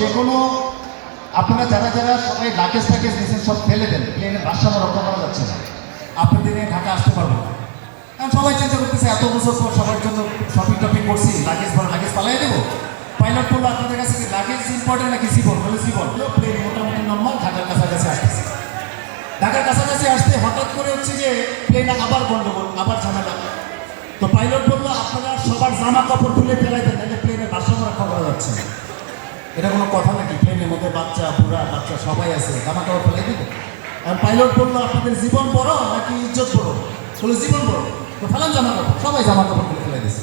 যে কোনো আপনারা যারা যারা সবাই লাগেজ টাকেজ নিয়েছেন, সব ফেলে দেন। প্লেনের ভারসাম্য রক্ষা করা যাচ্ছে না। আপনি নিয়ে ঢাকা আসতে পারব না। কারণ সবাই চিন্তা করতেছে, এত বছর পর সবার জন্য শপিং টপিং করছি লাগেজ ভরা লাগেজ পালাই দেবো। পাইলট বলল, আপনাদের কাছে কি লাগেজ ইম্পর্টেন্ট নাকি জীবন বলে জীবন প্লেন মোটামুটি নর্মাল ঢাকার কাছাকাছি আসতেছে। ঢাকার কাছাকাছি আসতে হঠাৎ করে হচ্ছে যে প্লেন আবার গন্ডগোল, আবার ঝামেলা। তো পাইলট বলল, আপনারা সবার জামা কাপড় তুলে ফেলাই দেন প্লেনের ভারসাম্য রক্ষা করা যাচ্ছে না। এটা কোনো কথা নাকি? প্লেনের মধ্যে বাচ্চা, বুড়া, বাচ্চা সবাই আছে। জামা কাপড় ফেলে দিবে? আর পাইলট বলল, আপনাদের জীবন বড় নাকি ইজ্জত বড়? বলে, জীবন বড়। তো ফেলান জামা কাপড়। সবাই জামা কাপড় খুলে ফেলে দিয়েছে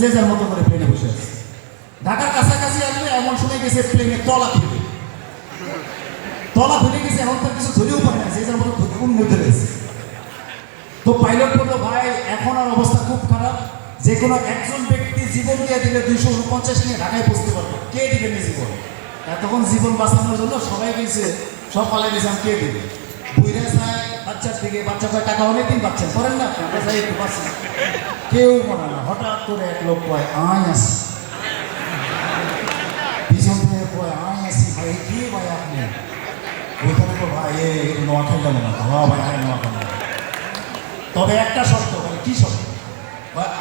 যে যার মতো করে প্লেনে বসে আছে। ঢাকার কাছাকাছি আসলে এমন সময় গেছে প্লেনে তলা ফেলে তলা ফেলে গেছে, এখন তার কিছু ধরেও পায় না। যে যার মতো উন্নতি রয়েছে তো পাইলট বলল, ভাই, এখন আর অবস্থা খুব খারাপ। যে কোনো একজন ব্যক্তি জীবন দিয়ে দিলে দুইশো উনপঞ্চাশ নিয়ে ঢাকায় পৌঁছতে পারবে। কে এই জীবন? এতক্ষণ জীবন বাঁচানোর জন্য সবাই গেছে সব পালাই দিয়েছে কে দিবে? বুইরা চায় বাচ্চার বাচ্চা কয় টাকা অনেক দিন পাচ্ছেন করেন না একটু কেউ মনে না, হঠাৎ করে এক লোক কয়, আয় আসি। পিছন থেকে কয়, আয় আসি ভাই, কি ভাই আপনি? ওইখানে তো ভাই এ নোয়া খাইলাম না। হওয়া ভাই, আয় নোয়া তবে একটা শর্ত মানে কি শর্ত?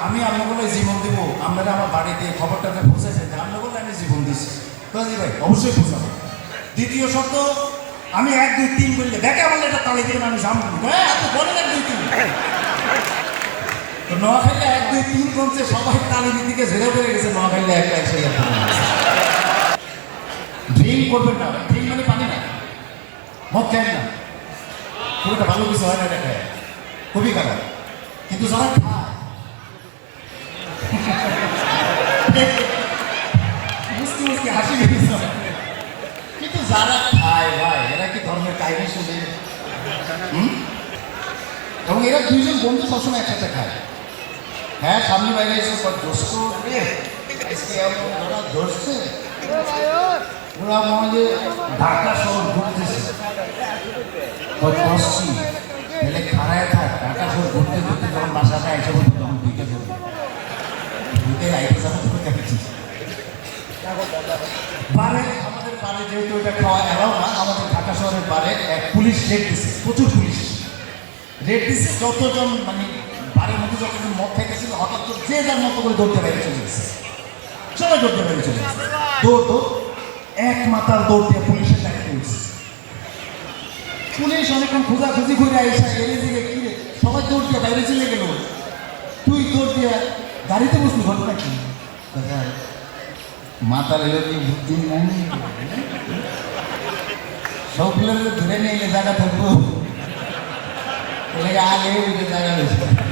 আমি আপনার বলে জীবন দিব আপনারা আমার বাড়িতে খবরটাতে পৌঁছেছেন, যে আপনার বলে আমি জীবন দিচ্ছি কাজী ভাই, অবশ্যই পৌঁছাবো। দ্বিতীয় শর্ত, আমি এক, দুই, তিন করলে দেখে বললে এটা তালে দিবেন আমি জানব হ্যাঁ এত এক, দুই, তিন। তো নোয়াখাইলে এক, দুই, তিন কমছে, সবাই তালি দিদিকে ঝেড়ে পড়ে গেছে নোয়াখাইলে একটা এসে ড্রিঙ্ক করবেন না ড্রিঙ্ক মানে পানি না। মদ খায় না। একটা ভালো কিছু হয় না এটা খুবই খারাপ। কিন্তু যারা খায় একসাথে খায়। হ্যাঁ সামনে বাইরে এসে দোস্ত ওরা ধরছে। ওরা ঢাকা শহর ঘুরতেছে। ওই বারে, আমাদের বারে যেহেতু এটা খাওয়া এলাও না, আমাদের ঢাকা শহরের বারে পুলিশ রেড দিচ্ছে প্রচুর পুলিশ। রেড দিচ্ছে যতজন মানে বাড়ির মধ্যে যতজন মদ খাইতেছিল, হঠাৎ করে যে যার মতো করে দৌড়তে বাইরে চলে গেছে। সবাই দৌড়তে বাইরে চলে গেছে। দৌড় দৌড় এক মাতার দৌড় দিয়ে পুলিশের ডাকে তুলছে। পুলিশ অনেকক্ষণ খোঁজাখুঁজি করে আইসা, এলে দিকে কি রে? সবাই দৌড় দিয়ে বাইরে চলে গেল। তুই দৌড় দিয়ে গাড়িতে বসলি, ঘটনা কি? দেখা, মাতার এলো কি বুদ্ধি নাই সব ধরে নিয়ে এলে জায়গা থাকব